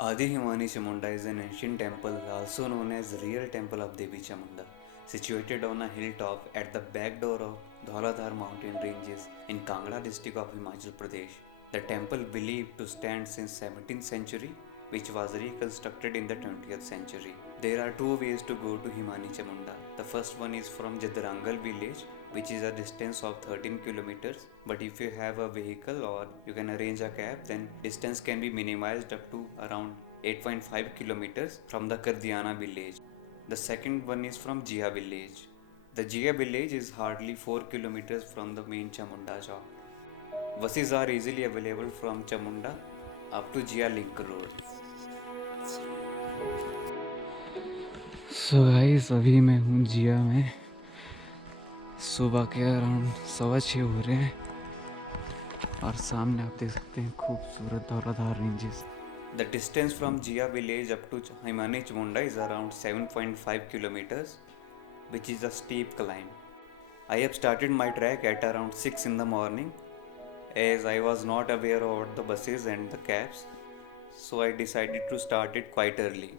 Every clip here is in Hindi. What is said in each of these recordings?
Adi Himani Chamunda is an ancient temple, also known as real temple of Devi Chamunda, situated on a hilltop at the back door of Dhauladhar mountain ranges in Kangra district of Himachal Pradesh. The temple believed to stand since 17th century, which was reconstructed in the 20th century. There are two ways to go to Himani Chamunda. The first one is from Jadrangal village, which is a distance of 13 kilometers, but if you have a vehicle or you can arrange a cab, then distance can be minimized up to around 8.5 kilometers from the Kardiana village. The second one is from Jia village. The Jia village is hardly 4 kilometers from the main Chamunda chowk. Buses are easily available from Chamunda up to Jia Link Road. So guys अभी मैं हूँ जिया में। सुबह के अराउंड 6:15 हो रहे हैं और सामने आप देख सकते हैं खूबसूरत Dhauladhar ranges. The distance from Jia village up to Himani Chamunda is around 7.5 kilometers, which is a steep climb. I have started my trek at around 6 in the morning as I was not aware of the buses and the cabs, so I decided to start it quite early.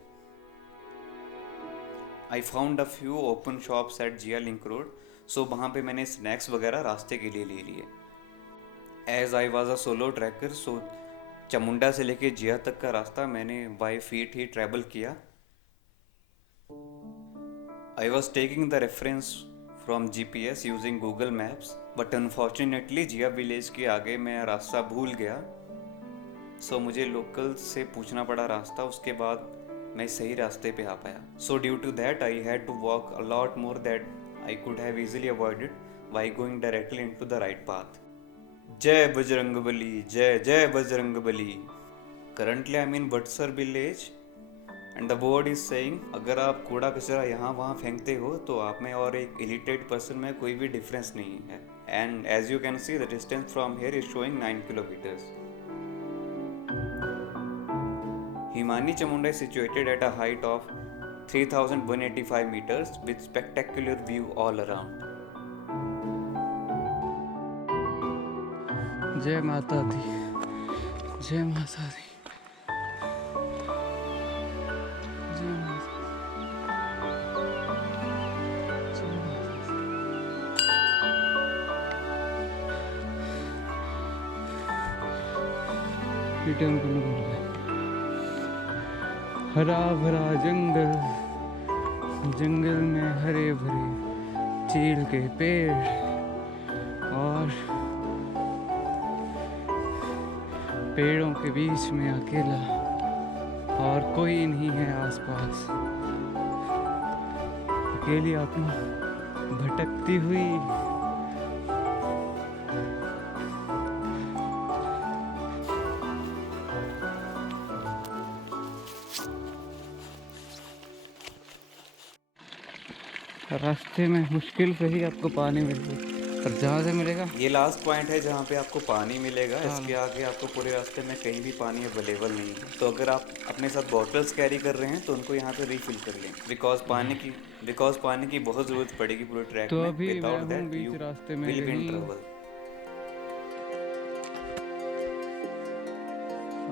I found a few open shops at Jia Link Road, so वहाँ पे मैंने स्नैक्स वगैरह रास्ते के लिए ले लिए. As I was a solo trekker, so Chamunda से लेके जिया तक का रास्ता मैंने बाई फीट ही ट्रैवल किया. I was taking the reference from GPS using Google Maps, but unfortunately Jia village के आगे मैं रास्ता भूल गया. So मुझे लोकल से पूछना पड़ा रास्ता, उसके बाद मैं सही रास्ते पे आ पाया. So due to that I had to walk a lot more that I could have easily avoided by going directly into the right path. जय बजरंगबली, जय जय Bajrangbali. Currently I'm in Batsar village and the board is saying अगर आप कूड़ा कचरा यहाँ वहाँ फेंकते हो तो आप में और एक illiterate person में कोई भी डिफरेंस नहीं है. And as you can see the distance from here is showing 9 kilometers. Himani Chamunda is situated at a height of 3185 meters with spectacular view all around. जय माता दी, जय माता दी, जय माता दी, जय माता दी। हरा भरा जंगल, जंगल में हरे भरे चीड़ के पेड़ और पेड़ों के बीच में अकेला और कोई नहीं है आसपास। अकेली आत्मा भटकती हुई रास्ते में मुश्किल से ही आपको पानी मिलेगा, और जहाँ से मिलेगा ये लास्ट पॉइंट है जहाँ पे आपको पानी मिलेगा. इसके आगे आपको पूरे रास्ते में कहीं भी पानी अवेलेबल नहीं है. तो अगर आप अपने साथ बॉटल्स कैरी कर रहे हैं तो उनको यहाँ पे रिफिल कर लें, बिकॉज पानी की बहुत ज़रूरत पड़ेगी पूरे ट्रैक तो में. अभी विदाउट मैं हूँ दैट यू बीच रास्ते में विल बी इन यहीं। ट्रबल.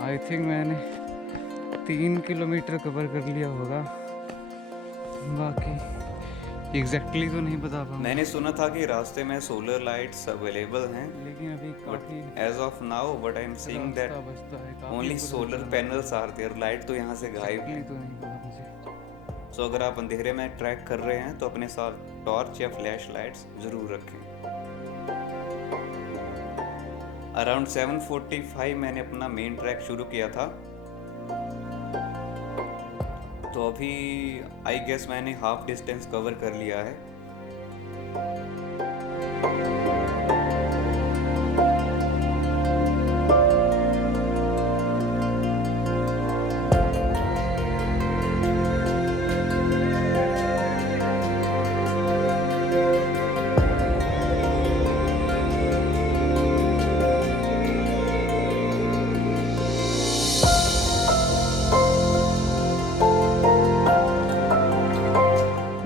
आई थिंक मैंने 3 किलोमीटर कवर कर लिया होगा, बाकी एग्जैक्टली तो नहीं बता पाऊंगा। मैंने सुना था कि रास्ते में सोलर लाइट्स अवेलेबल हैं, लेकिन अभी काफ़ी as of now what I am seeing that रास्ता बचता है, काफ़ी ओनली ऊपर सोलर जाना। Panels are there. लाइट तो यहाँ से गायब Exactly है. तो नहीं पता मुझे। सो अगर आप अंधेरे में ट्रैक कर रहे हैं तो अपने साथ टॉर्च या फ्लैश लाइट्स ज़रूर रखें. अराउंड 7:45 मैंने अपना मेन ट्रैक शुरू किया था, तो अभी आई गेस मैंने हाफ डिस्टेंस कवर कर लिया है.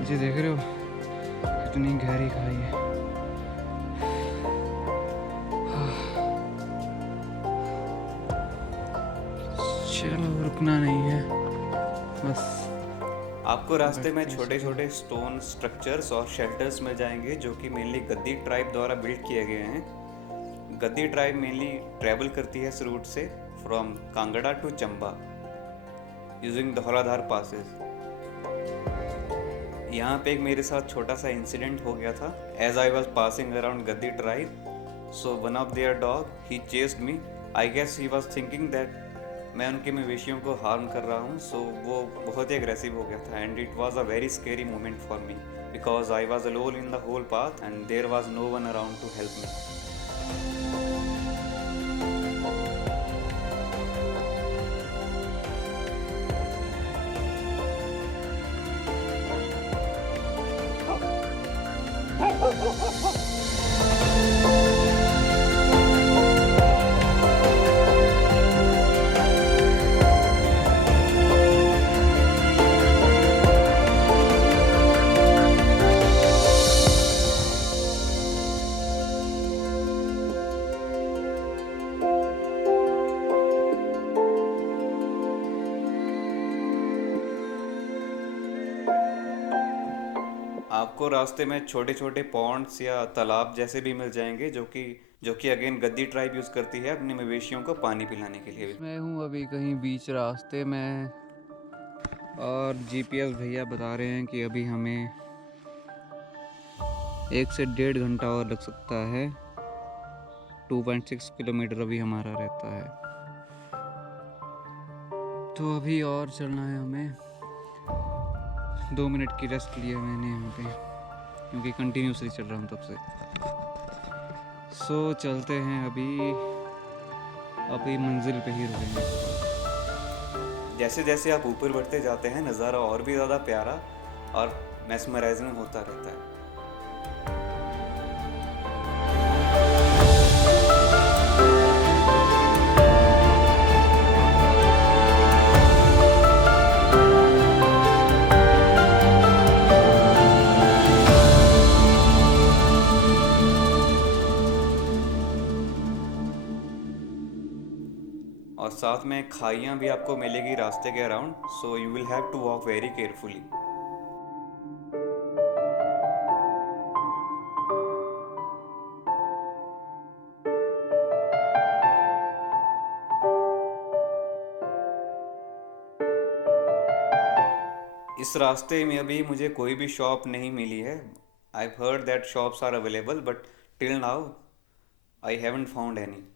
जी देख रहे हो कितनी गहरी खाई है। नहीं है, बस आपको रास्ते में बैठते हैं छोटे इस पे। छोटे स्टोन स्ट्रक्चर्स और शेल्टर्स मिल जाएंगे जो कि मेनली गद्दी ट्राइब द्वारा बिल्ड किए गए हैं। गद्दी ट्राइब मेनली ट्रैवल करती है इस रूट से from Kangra to Chamba using Dhauladhar passes. यहाँ पे एक मेरे साथ छोटा सा इंसिडेंट हो गया था। As I was passing around Gaddi tribe, so one of their dog he chased me. I guess he was thinking that मैं उनके मवेशियों को हार्म कर रहा हूँ, सो वो बहुत ही अग्रेसिव हो गया था। And it was a very scary moment for me because I was alone in the whole path and there was no one around to help me. आपको रास्ते में छोटे छोटे पॉन्ड्स या तालाब जैसे भी मिल जाएंगे जो कि अगेन गद्दी ट्राइब यूज़ करती है अपने मवेशियों को पानी पिलाने के लिए। मैं हूँ अभी कहीं बीच रास्ते में और जीपीएस भैया बता रहे हैं कि अभी हमें 1 से 1.5 घंटा और लग सकता है। 2.6 किलोमीटर अभी हमारा रहता है, तो अभी और चलना है हमें। 2 मिनट की रेस्ट लिया मैंने यहाँ पे क्योंकि कंटिन्यूसली चल रहा हूँ तब से। सो चलते हैं अभी मंजिल पे ही रुकेंगे। जैसे जैसे आप ऊपर बढ़ते जाते हैं नज़ारा और भी ज़्यादा प्यारा और मैस्मराइजिंग होता रहता है। और साथ में खाइयाँ भी आपको मिलेगी रास्ते के around, so you will have to walk very carefully. इस रास्ते में अभी मुझे कोई भी शॉप नहीं मिली है। I heard that shops are available but till now I haven't found any.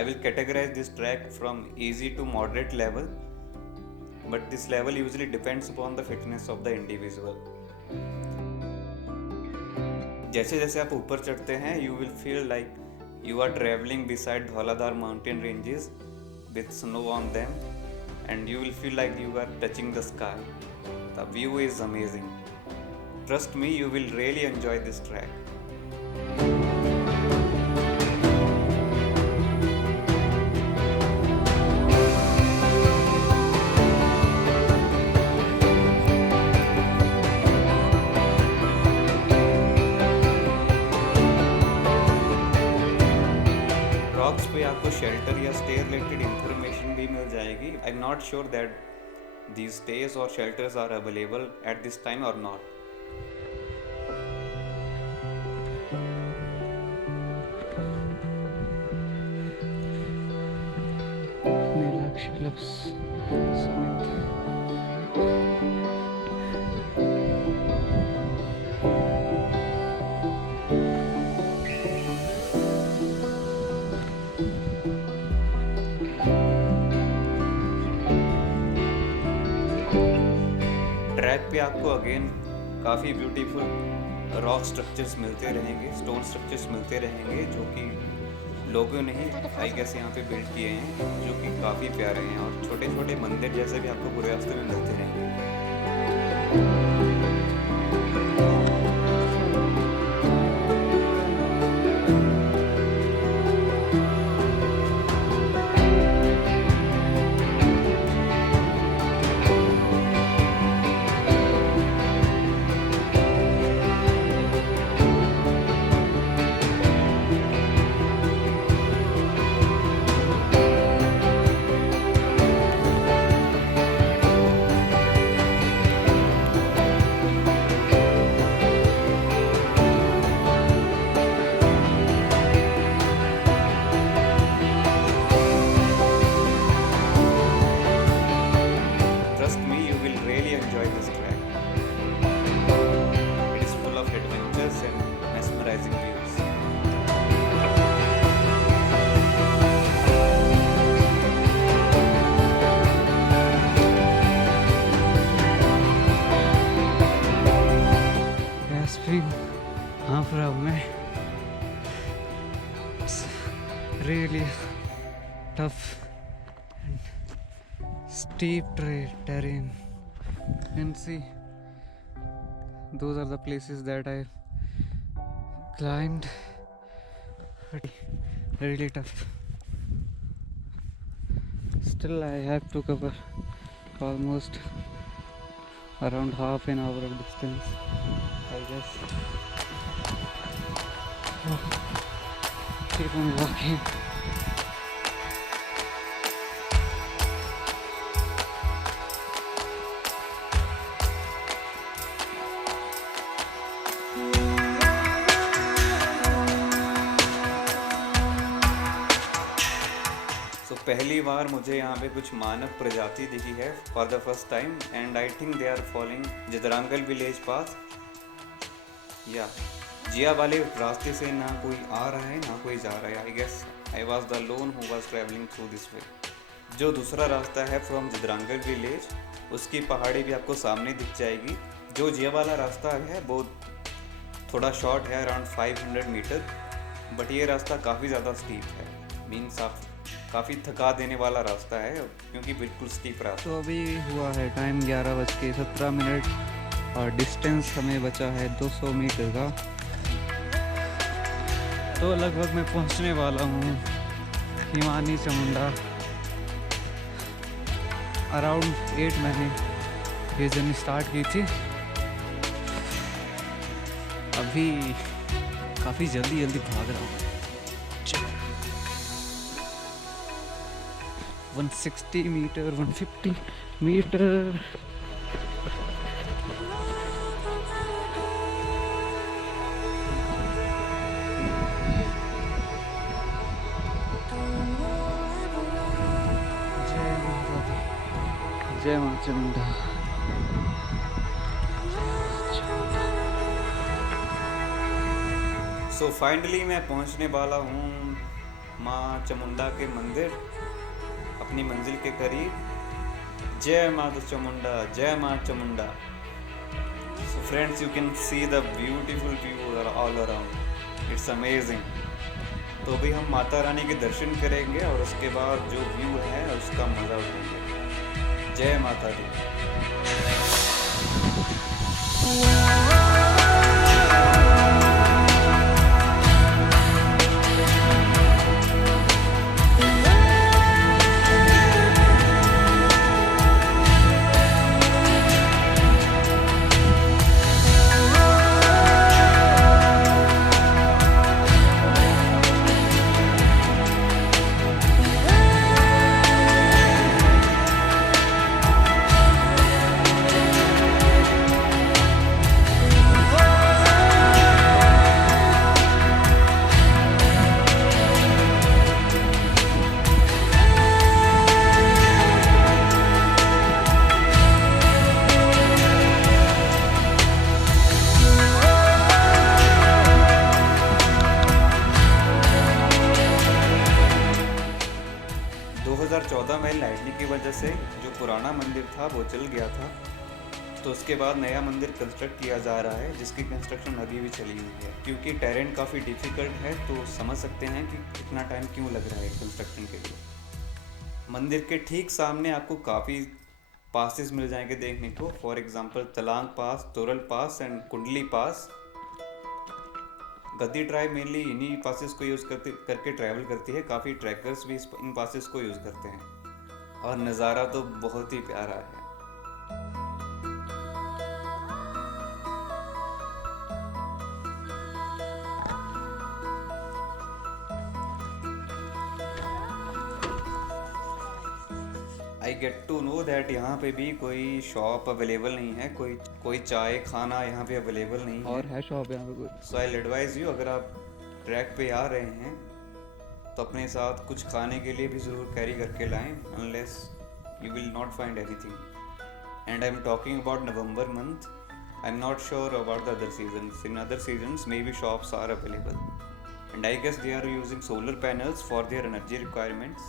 I will categorize this track from easy to moderate level, but this level usually depends upon the fitness of the individual. जैसे जैसे आप ऊपर चढ़ते हैं you will feel like you are traveling beside Dhauladhar mountain ranges with snow on them and you will feel like you are touching the sky. The view is amazing. Trust me, you will really enjoy this track. Rocks पे आपको शेल्टर या स्टे रिलेटेड इंफॉर्मेशन भी मिल जाएगी। आई am not sure that these stays or shelters are available at this time or not. Neelakshi clubs Samit track पे आपको अगेन काफ़ी ब्यूटीफुल रॉक स्ट्रक्चर्स मिलते रहेंगे, स्टोन स्ट्रक्चर्स मिलते रहेंगे जो कि लोगों ने ही आई गेस यहाँ पे बिल्ड किए हैं, जो कि काफ़ी प्यारे हैं और छोटे छोटे मंदिर जैसे भी आपको पूरे रास्ते में मिलते रहेंगे। Trust me, you will really enjoy this track. It is full of adventures and mesmerizing views. Gasping, Afra, it's really tough and steep terrain. You can see those are the places that I climbed. Really tough. Still, I have to cover almost around half an hour of distance, I guess. Keep on walking. So पहली बार मुझे यहाँ पे कुछ मानव प्रजाति दिखी है for the first time, and I think they are following Jadrangal village path. या जिया वाले रास्ते से ना कोई आ रहा है ना कोई जा रहा है। I guess I was the lone who was travelling through this way. जो दूसरा रास्ता है फ्रॉम जदरांगल विलेज, उसकी पहाड़ी भी आपको सामने दिख जाएगी। जो जिया वाला रास्ता है वो थोड़ा शॉर्ट है, अराउंड 500 मीटर, बट ये रास्ता काफ़ी ज़्यादा स्टीप है। मीन्स आप काफ़ी थका देने वाला रास्ता है क्योंकि बिल्कुल स्टीप रास्ता। तो अभी हुआ है टाइम 11:17 और डिस्टेंस हमें बचा है 200 मीटर का। तो लगभग मैं पहुंचने वाला हूँ हिमानी चामुंडा। अराउंड 8 मैंने ये जर्नी स्टार्ट की थी। अभी काफ़ी जल्दी भाग रहा हूँ। 160 मीटर, 150 मीटर। जय मां चामुंडा। सो फाइनली मैं पहुंचने वाला हूँ माँ चामुंडा के मंदिर, अपनी मंजिल के करीब। जय माता चामुंडा, जय माँ Chamunda. So friends, you can see the beautiful view all around, it's amazing. तो अभी हम माता रानी के दर्शन करेंगे और उसके बाद जो व्यू है उसका मज़ा उठाएंगे। जय माता दी। 2014 में लाइटनिंग की वजह से जो पुराना मंदिर था वो जल गया था, तो उसके बाद नया मंदिर कंस्ट्रक्ट किया जा रहा है, जिसकी कंस्ट्रक्शन अभी भी चली हुई है। क्योंकि टेरेन काफ़ी डिफ़िकल्ट है, तो समझ सकते हैं कि इतना टाइम क्यों लग रहा है कंस्ट्रक्शन के लिए। मंदिर के ठीक सामने आपको काफ़ी पासेस मिल जाएंगे देखने को। For example Talang pass, Toral pass and Kundli pass. Gaddi tribe mainly इन्हीं पासेस को यूज़ करके ट्रैवल करती है। काफ़ी ट्रैकर्स भी इन पासेस को यूज़ करते हैं और नज़ारा तो बहुत ही प्यारा है। I get to know that यहाँ पे भी कोई शॉप अवेलेबल नहीं है, कोई चाय खाना यहाँ पे अवेलेबल नहीं है। और है शॉप यहाँ पे कोई? सो आई एडवाइज यू, अगर आप ट्रैक पे आ रहे हैं तो अपने साथ कुछ खाने के लिए भी ज़रूर कैरी करके लाएं, unless you will not find anything. And I am talking about November month. I am not sure about the other seasons. In other seasons may be shops are available and I guess they are using solar panels for their energy requirements,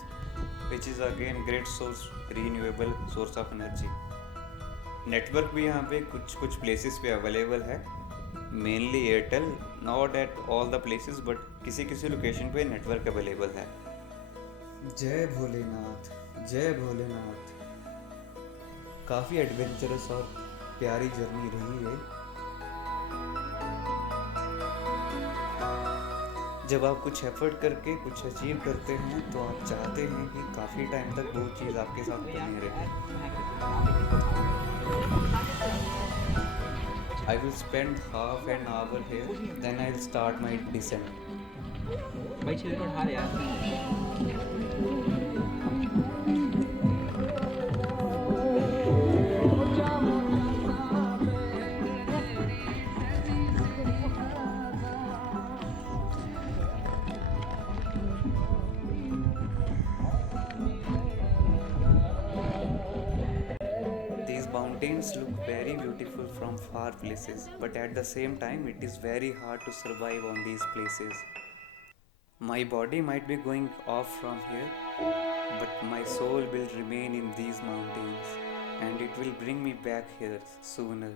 which is again great source, renewable source of energy. Network भी यहाँ पे कुछ प्लेसेस पे अवेलेबल है, mainly Airtel, not at all the places but किसी किसी लोकेशन पे नेटवर्क अवेलेबल है। जय भोलेनाथ, जय भोलेनाथ। काफ़ी एडवेंचरस और प्यारी जर्नी रही है। जब आप कुछ एफर्ट करके कुछ अचीव करते हैं तो आप चाहते हैं कि काफ़ी टाइम तक वो चीज़ आपके साथ बनी रहे। I will spend half an hour here, then I'll start my descent. mấy chơi con hai đấy These mountains look very beautiful from far places, but at the same time it is very hard to survive on these places. My body might be going off from here, but my soul will remain in these mountains and it will bring me back here sooner